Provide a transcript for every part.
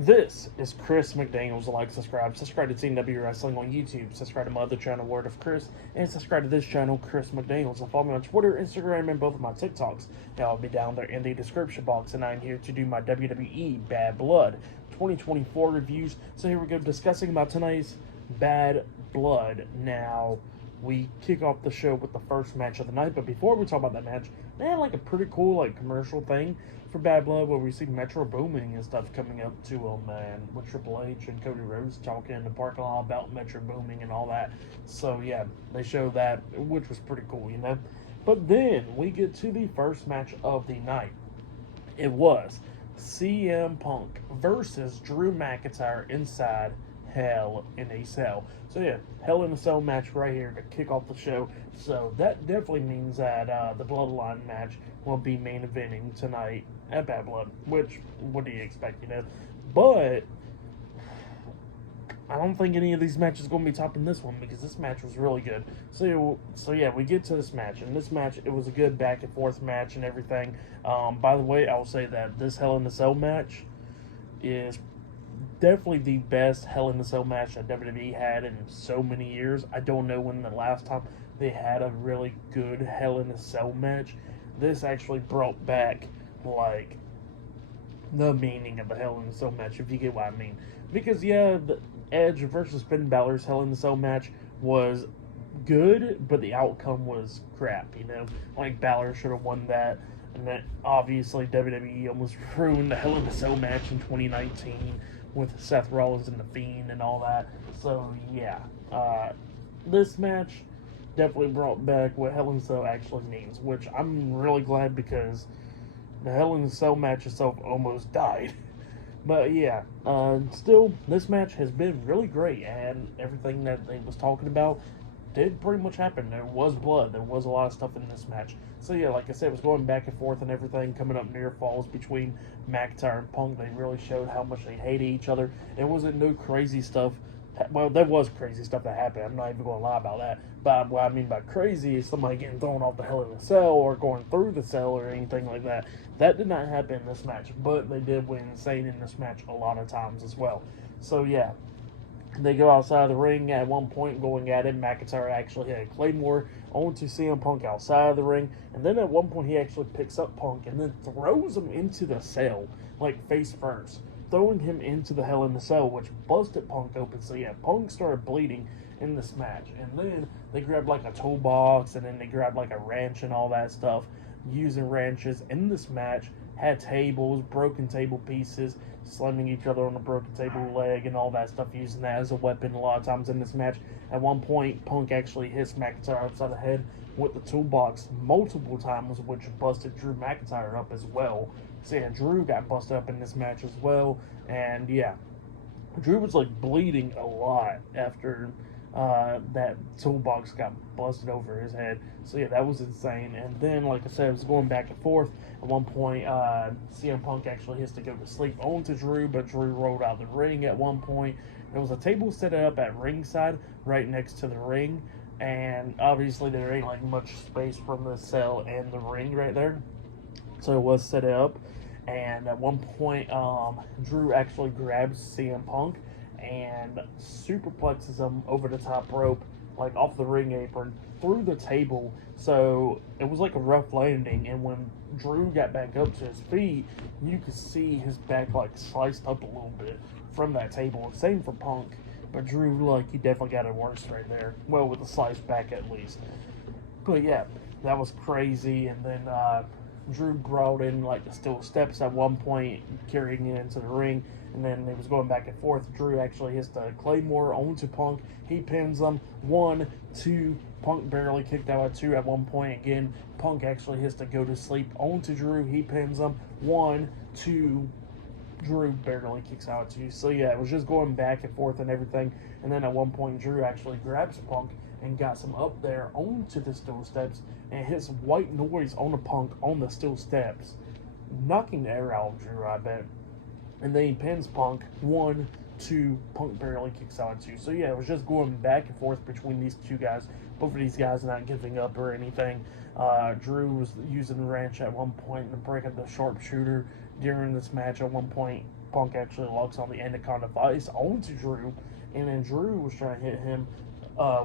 This is Chris McDaniels. Like, subscribe to Team W Wrestling on YouTube, subscribe to my other channel, Word of Chris, and subscribe to this channel, Chris McDaniels. And follow me on Twitter, Instagram, and both of my TikToks. Now, I'll be down there in the description box, and I'm here to do my WWE Bad Blood 2024 reviews. So here we go, discussing about tonight's Bad Blood. Now, we kick off the show with the first match of the night, but before we talk about that match, they had like a pretty cool commercial thing for Bad Blood where we see Metro Booming and stuff coming up to them, and with Triple H and Cody Rhodes talking in the parking lot about Metro Booming and all that. So yeah, they show that, which was pretty cool, you know. But then we get to the first match of the night. It was CM Punk versus Drew McIntyre inside Hell in a Cell. So yeah, Hell in a Cell match right here to kick off the show. So that definitely means that the Bloodline match will be main eventing tonight at Bad Blood. Which, what do you expect, you know? But I don't think any of these matches are going to be topping this one because this match was really good. So yeah, we get to this match, and this match, it was a good back and forth match and everything. By the way, I will say that this Hell in a Cell match is definitely the best Hell in a Cell match that WWE had in so many years. I don't know when the last time they had a really good Hell in a Cell match. This actually brought back like the meaning of the Hell in a Cell match, if you get what I mean. Because yeah, the Edge versus Finn Balor's Hell in a Cell match was good, but the outcome was crap, you know? Like, Balor should have won that, and then obviously WWE almost ruined the Hell in a Cell match in 2019 with Seth Rollins and The Fiend and all that. So yeah, this match definitely brought back what Hell in a Cell actually means, which I'm really glad because the Hell in a Cell match itself almost died. But yeah, still, this match has been really great, and everything that they was talking about did pretty much happen. There was blood. There was a lot of stuff in this match. So yeah, like I said, it was going back and forth and everything, coming up near falls between McIntyre and Punk. They really showed how much they hated each other. It wasn't no crazy stuff. Well, there was crazy stuff that happened. I'm not even going to lie about that. But what I mean by crazy is somebody getting thrown off the Hell in a Cell or going through the cell or anything like that. That did not happen in this match, but they did win insane in this match a lot of times as well. So yeah, they go outside the ring at one point going at it. McIntyre actually hit a Claymore onto CM Punk outside of the ring. And then at one point he actually picks up Punk and then throws him into the cell, like face first. Throwing him into the Hell in the Cell, which busted Punk open. So yeah, Punk started bleeding in this match. And then they grabbed like a toolbox and then they grabbed like a wrench and all that stuff. Using wrenches in this match. Had tables, broken table pieces, slamming each other on the broken table leg and all that stuff, using that as a weapon a lot of times in this match. At one point, Punk actually hits McIntyre upside the head with the toolbox multiple times, which busted Drew McIntyre up as well. So yeah, Drew got busted up in this match as well. And yeah, Drew was like bleeding a lot after that toolbox got busted over his head. So yeah, that was insane. And then, like I said, it was going back and forth. At one point, CM Punk actually has to go to sleep onto Drew, but Drew rolled out the ring at one point. There was a table set up at ringside right next to the ring, and obviously there ain't like much space from the cell and the ring right there. So it was set up, and at one point, Drew actually grabs CM Punk and superplexes him over the top rope, like off the ring apron, through the table. So it was like a rough landing, and when Drew got back up to his feet, you could see his back like sliced up a little bit from that table. Same for Punk, but Drew, like, he definitely got it worse right there. Well, with a sliced back at least. But yeah, that was crazy. And then Drew brought in like the steel steps at one point, carrying it into the ring, and then it was going back and forth. Drew actually hits the Claymore onto Punk. He pins him 1, 2. Punk barely kicked out at 2 at one point. Again, Punk actually hits to go to sleep onto Drew. He pins him 1, 2. Drew barely kicks out at 2. So yeah, it was just going back and forth and everything. And then at one point, Drew actually grabs Punk and got him up there onto the steel steps and hits white noise on the Punk on the steel steps, knocking the air out of Drew, I bet. And then he pins Punk 1, 2. Punk barely kicks out at 2. So yeah, it was just going back and forth between these two guys. Both of these guys not giving up or anything. Drew was using the wrench at one point and breaking the sharpshooter during this match, at one point, Punk actually locks on the Anaconda Vice onto Drew, and then Drew was trying to hit him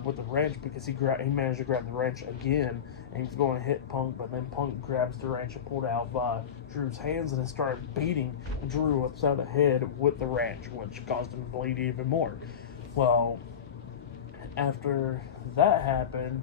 with the wrench because he managed to grab the wrench again, and he was going to hit Punk, but then Punk grabs the wrench and pulled out Drew's hands and then started beating Drew upside the head with the wrench, which caused him to bleed even more. Well, after that happened,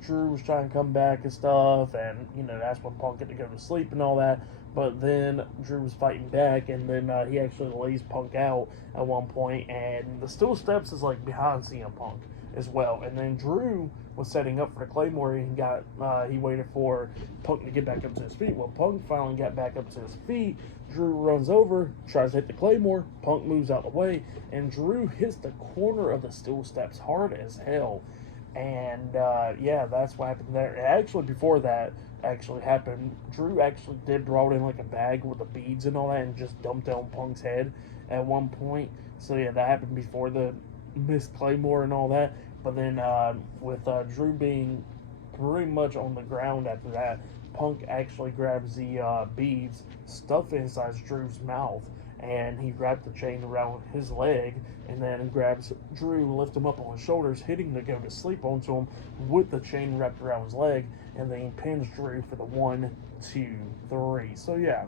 Drew was trying to come back and stuff, and that's when Punk had to go to sleep and all that. But then Drew was fighting back, and then he actually lays Punk out at one point, and the Steel Steps is like behind CM Punk as well. And then Drew was setting up for the Claymore, and he waited for Punk to get back up to his feet. Well, Punk finally got back up to his feet. Drew runs over, tries to hit the Claymore. Punk moves out of the way, and Drew hits the corner of the Steel Steps hard as hell. And that's what happened there. Actually, before that actually happened, Drew actually did brought in like a bag with the beads and all that, and just dumped it on Punk's head at one point. So yeah, that happened before the missed Claymore and all that. But then with Drew being pretty much on the ground after that, Punk actually grabs the beads, stuff inside Drew's mouth, and he wrapped the chain around his leg, and then grabs Drew, lifts him up on his shoulders, hitting to go to sleep onto him with the chain wrapped around his leg, and then he pins Drew for the 1, 2, 3. So yeah,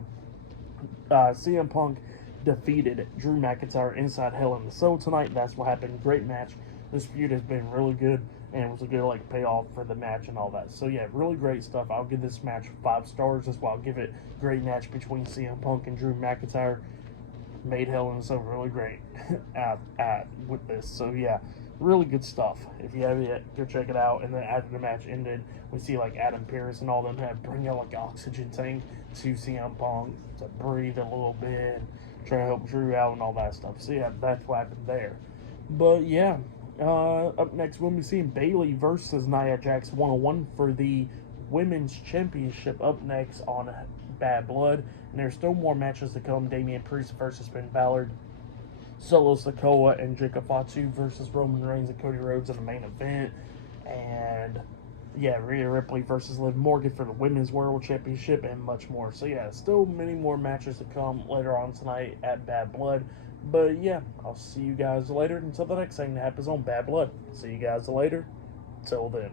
CM Punk defeated Drew McIntyre inside Hell in the Cell tonight. That's what happened. Great match. This feud has been really good, and it was a good payoff for the match and all that. So yeah, really great stuff. I'll give this match 5 stars. That's why I'll give it great match between CM Punk and Drew McIntyre. Made Hell in a Cell really great with this. So yeah, really good stuff. If you haven't yet, go check it out. And then after the match ended, we see Adam Pearce and all them bring out an oxygen tank to CM Punk to breathe a little bit, try to help Drew out and all that stuff. So yeah, that's what happened there. But yeah, up next we'll be seeing Bayley versus Nia Jax 101 for the Women's Championship up next on Bad Blood. And there's still more matches to come. Damian Priest versus Finn Balor, Solo Sikoa and Jacob Fatu versus Roman Reigns and Cody Rhodes in the main event. And yeah, Rhea Ripley versus Liv Morgan for the Women's World Championship, and much more. So yeah, still many more matches to come later on tonight at Bad Blood. But yeah, I'll see you guys later until the next thing that happens on Bad Blood. See you guys later. Till then.